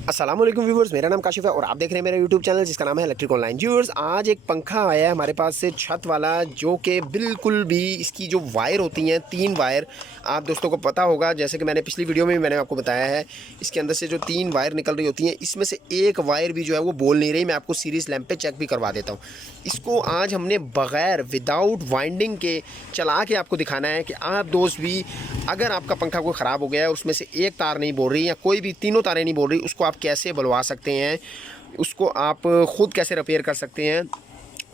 अस्सलाम वालेकुम व्यूअर्स, मेरा नाम काशिफ है और आप देख रहे हैं मेरा यूट्यूब चैनल जिसका नाम है इलेक्ट्रिक ऑनलाइन। व्यूअर्स, आज एक पंखा आया है हमारे पास से छत वाला, जो कि बिल्कुल भी इसकी जो वायर होती हैं 3 वायर, आप दोस्तों को पता होगा, जैसे कि मैंने पिछली वीडियो में भी मैंने आपको बताया है, इसके अंदर से जो 3 वायर निकल रही होती हैं, इसमें से एक वायर भी जो है वो बोल नहीं रही। मैं आपको सीरीज़ लैंप पे चेक भी करवा देता हूँ। इसको आज हमने बग़ैर विदाउट वाइंडिंग के चला के आपको दिखाना है कि आप दोस्त भी, अगर आपका पंखा कोई ख़राब हो गया है, उसमें से एक तार नहीं बोल रही या कोई भी तीनों तारें नहीं बोल रही, उसको आप कैसे बुलवा सकते हैं, उसको आप ख़ुद कैसे रिपेयर कर सकते हैं,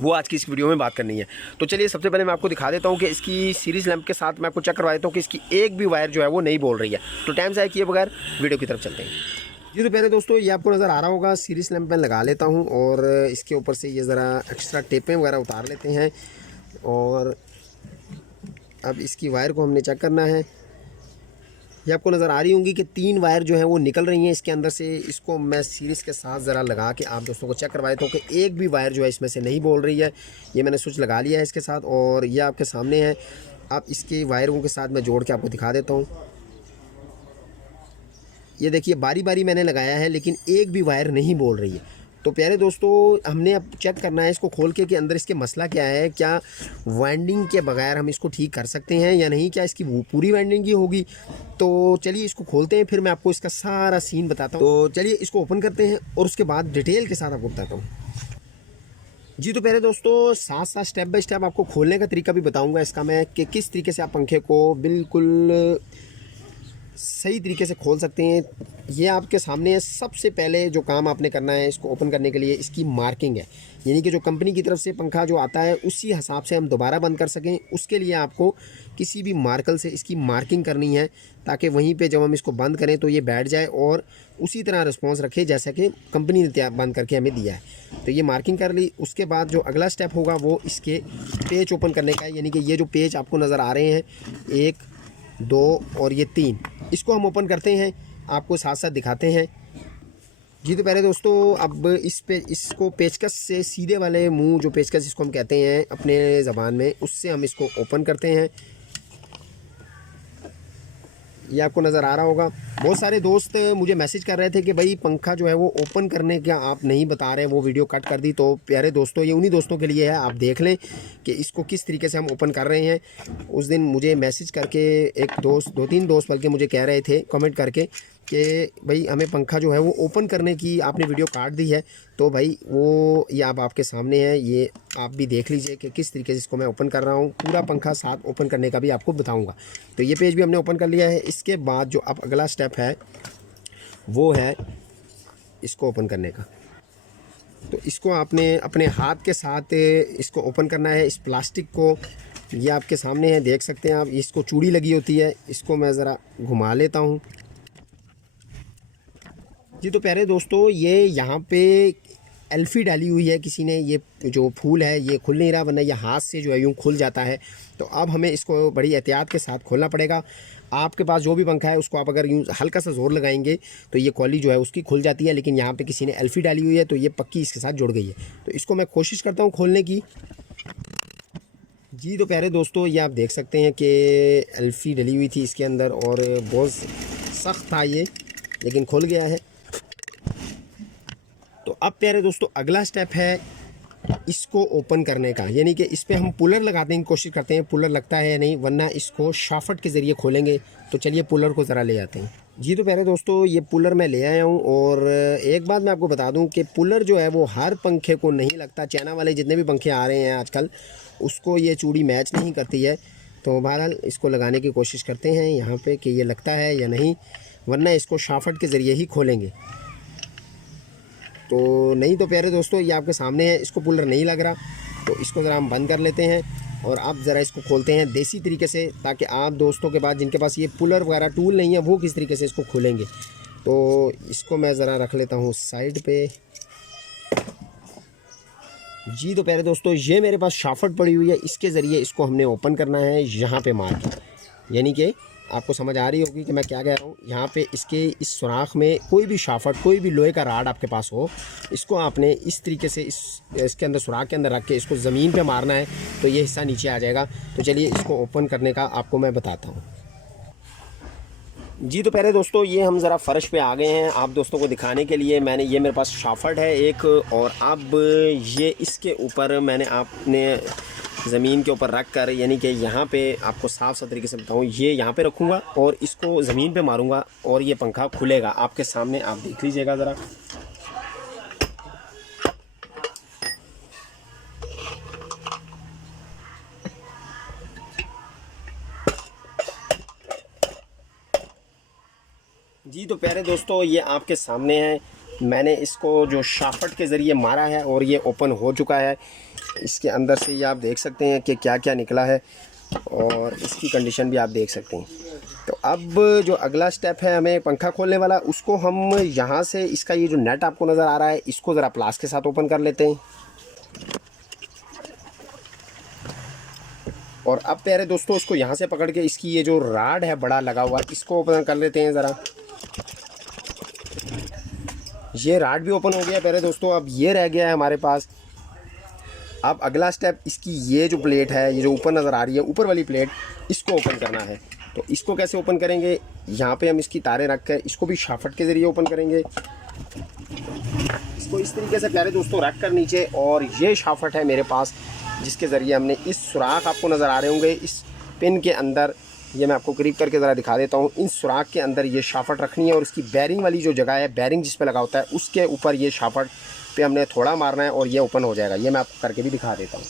वो आज की इस वीडियो में बात करनी है। तो चलिए सबसे पहले मैं आपको दिखा देता हूँ कि इसकी सीरीज़ लैंप के साथ मैं आपको चेक करवा देता हूँ कि इसकी एक भी वायर जो है वो नहीं बोल रही है। तो टाइम ज़ाया किए बगैर वीडियो की तरफ चलते हैं। जी, तो पहले दोस्तों ये आपको नज़र आ रहा होगा, सीरीज़ लैंप मैं लगा लेता हूँ और इसके ऊपर से ये ज़रा एक्स्ट्रा टेपें वगैरह उतार लेते हैं। और अब इसकी वायर को हमने चेक करना है। ये आपको नज़र आ रही होंगी कि 3 वायर जो हैं वो निकल रही हैं इसके अंदर से। इसको मैं सीरीज़ के साथ ज़रा लगा के आप दोस्तों को चेक करवा देता हूँ कि एक भी वायर जो है इसमें से नहीं बोल रही है। ये मैंने स्विच लगा लिया है इसके साथ और ये आपके सामने है। अब इसके वायरों के साथ मैं जोड़ के आपको दिखा देता हूँ। ये देखिए, बारी बारी मैंने लगाया है लेकिन एक भी वायर नहीं बोल रही है। तो प्यारे दोस्तों, हमने अब चेक करना है इसको खोल के कि अंदर इसके मसला क्या है, क्या वाइंडिंग के बगैर हम इसको ठीक कर सकते हैं या नहीं, क्या इसकी पूरी वाइंडिंग ही होगी। तो चलिए इसको खोलते हैं, फिर मैं आपको इसका सारा सीन बताता हूँ। तो चलिए इसको ओपन करते हैं और उसके बाद डिटेल के साथ आपको बताता हूँ। जी, तो पहले दोस्तों साथ साथ स्टेप बाय स्टेप आपको खोलने का तरीका भी बताऊँगा इसका मैं, कि किस तरीके से आप पंखे को बिल्कुल सही तरीके से खोल सकते हैं। ये आपके सामने है। सबसे पहले जो काम आपने करना है इसको ओपन करने के लिए, इसकी मार्किंग है, यानी कि जो कंपनी की तरफ से पंखा जो आता है उसी हिसाब से हम दोबारा बंद कर सकें। उसके लिए आपको किसी भी मार्कर से इसकी मार्किंग करनी है, ताकि वहीं पे जब हम इसको बंद करें तो ये बैठ जाए और उसी तरह रिस्पॉन्स रखे जैसा कि कंपनी ने बंद करके हमें दिया है। तो ये मार्किंग कर ली। उसके बाद जो अगला स्टेप होगा वो इसके पेच ओपन करने का है, यानी कि ये जो पेच आपको नज़र आ रहे हैं 1, 2 और ये 3, इसको हम ओपन करते हैं, आपको साथ साथ दिखाते हैं। जी, तो पहले दोस्तों अब इसको पेचकस से, सीधे वाले मुंह जो पेचकस जिसको हम कहते हैं अपने ज़बान में, उससे हम इसको ओपन करते हैं। ये आपको नज़र आ रहा होगा। बहुत सारे दोस्त मुझे मैसेज कर रहे थे कि भाई पंखा जो है वो ओपन करने का आप नहीं बता रहे, वो वीडियो कट कर दी। तो प्यारे दोस्तों, ये उन्हीं दोस्तों के लिए है, आप देख लें कि इसको किस तरीके से हम ओपन कर रहे हैं। उस दिन मुझे मैसेज करके एक दोस्त, 2-3 दोस्त बल्कि मुझे कह रहे थे कमेंट करके कि भाई हमें पंखा जो है वो ओपन करने की आपने वीडियो काट दी है। तो भाई वो ये अब आपके सामने है, ये आप भी देख लीजिए कि किस तरीके से इसको मैं ओपन कर रहा हूँ। पूरा पंखा साथ ओपन करने का भी आपको बताऊँगा। तो ये पेज भी हमने ओपन कर लिया है। इसके बाद जो अब अगला स्टेप है वो है इसको ओपन करने का। तो इसको आपने अपने हाथ के साथ इसको ओपन करना है, इस प्लास्टिक को। ये आपके सामने है, देख सकते हैं आप, इसको चूड़ी लगी होती है। इसको मैं ज़रा घुमा लेता हूँ। जी, तो प्यारे दोस्तों, ये यहाँ पे एल्फी डाली हुई है किसी ने। ये जो फूल है ये खुल नहीं रहा, वरना ये हाथ से जो है यूँ खुल जाता है। तो अब हमें इसको बड़ी एहतियात के साथ खोलना पड़ेगा। आपके पास जो भी पंखा है उसको आप अगर यूँ हल्का सा ज़ोर लगाएंगे तो ये कॉली जो है उसकी खुल जाती है, लेकिन यहाँ पे किसी ने एल्फी डाली हुई है तो ये पक्की इसके साथ जुड़ गई है। तो इसको मैं कोशिश करता हूँ खोलने की। जी, तो प्यारे दोस्तों, ये आप देख सकते हैं कि एल्फी डली हुई थी इसके अंदर और बहुत सख्त था ये, लेकिन खुल गया है। तो अब प्यारे दोस्तों अगला स्टेप है इसको ओपन करने का, यानी कि इस पर हम पुलर लगाने की कोशिश करते हैं, पुलर लगता है या नहीं, वरना इसको शाफ्ट के ज़रिए खोलेंगे। तो चलिए पुलर को ज़रा ले आते हैं। जी, तो प्यारे दोस्तों, ये पुलर मैं ले आया हूँ और एक बात मैं आपको बता दूँ कि पुलर जो है वो हर पंखे को नहीं लगता। चाइना वाले जितने भी पंखे आ रहे हैं आजकल, उसको ये चूड़ी मैच नहीं करती है। तो बहरहाल इसको लगाने की कोशिश करते हैं यहाँ पर कि ये लगता है या नहीं, वरना इसको शाफ्ट के ज़रिए ही खोलेंगे। तो नहीं, तो प्यारे दोस्तों ये आपके सामने है, इसको पुलर नहीं लग रहा। तो इसको ज़रा हम बंद कर लेते हैं और अब ज़रा इसको खोलते हैं देसी तरीके से, ताकि आप दोस्तों के पास जिनके पास ये पुलर वगैरह टूल नहीं है वो किस तरीके से इसको खोलेंगे। तो इसको मैं ज़रा रख लेता हूँ साइड पे। जी, तो प्यारे दोस्तों, ये मेरे पास शाफ्ट पड़ी हुई है, इसके ज़रिए इसको हमने ओपन करना है यहाँ पे मार के। यानी कि आपको समझ आ रही होगी कि मैं क्या कह रहा हूँ। यहाँ पे इसके इस सुराख में कोई भी शाफ्ट, कोई भी लोहे का राड आपके पास हो, इसको आपने इस तरीके से इसके अंदर, सुराख के अंदर रख के इसको ज़मीन पे मारना है, तो ये हिस्सा नीचे आ जाएगा। तो चलिए इसको ओपन करने का आपको मैं बताता हूँ। जी तो पहले दोस्तों ये हम ज़रा फ़र्श पे आ गए हैं आप दोस्तों को दिखाने के लिए। मैंने ये मेरे पास शाफट है एक, और अब ये इसके ऊपर मैंने आपने ज़मीन के ऊपर रख कर, यानी कि यहाँ पे आपको साफ़ साफ तरीके से बताऊँ, ये यहाँ पे रखूँगा और इसको ज़मीन पे मारूँगा और ये पंखा खुलेगा आपके सामने। आप देख लीजिएगा ज़रा। जी तो प्यारे दोस्तों ये आपके सामने है। मैंने इसको जो शाफट के ज़रिए मारा है और ये ओपन हो चुका है। इसके अंदर से ये आप देख सकते हैं कि क्या क्या निकला है और इसकी कंडीशन भी आप देख सकते हैं। तो अब जो अगला स्टेप है हमें पंखा खोलने वाला, उसको हम यहाँ से इसका ये जो नेट आपको नज़र आ रहा है इसको ज़रा प्लास के साथ ओपन कर लेते हैं। और अब प्यारे दोस्तों इसको यहाँ से पकड़ के इसकी ये जो राड है बड़ा लगा हुआ इसको ओपन कर लेते हैं ज़रा। ये राड भी ओपन हो गया प्यारे दोस्तों। अब ये रह गया है हमारे पास। अब अगला स्टेप इसकी ये जो प्लेट है, ये जो ऊपर नज़र आ रही है ऊपर वाली प्लेट, इसको ओपन करना है। तो इसको कैसे ओपन करेंगे, यहाँ पे हम इसकी तारें रख कर इसको भी शाफट के ज़रिए ओपन करेंगे। इसको इस तरीके से प्यारे दोस्तों रख कर नीचे, और ये शाफट है मेरे पास जिसके ज़रिए हमने इस सुराख आपको नज़र आ रहे होंगे इस पिन के अंदर, ये मैं आपको करीब करके ज़रा दिखा देता हूँ। इन सुराख के अंदर ये शाफट रखनी है और इसकी बैरिंग वाली जो जगह है, बैरिंग जिस पे लगा होता है उसके ऊपर ये शाफट पे हमने थोड़ा मारना है और ये ओपन हो जाएगा। ये मैं आपको करके भी दिखा देता हूँ।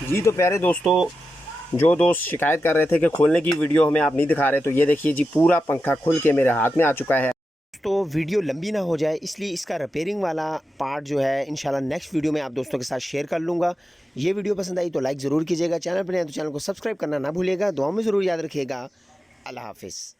जी तो प्यारे दोस्तों जो दोस्त शिकायत कर रहे थे कि खोलने की वीडियो हमें आप नहीं दिखा रहे, तो ये देखिए जी पूरा पंखा खुल के मेरे हाथ में आ चुका है। तो वीडियो लंबी ना हो जाए इसलिए इसका रिपेयरिंग वाला पार्ट जो है इंशाल्लाह नेक्स्ट वीडियो में आप दोस्तों के साथ शेयर कर लूँगा। ये वीडियो पसंद आई तो लाइक ज़रूर कीजिएगा, चैनल पर नए तो चैनल को सब्सक्राइब करना ना भूलिएगा, दुआ में ज़रूर याद रखिएगा। अल्लाह हाफिज़।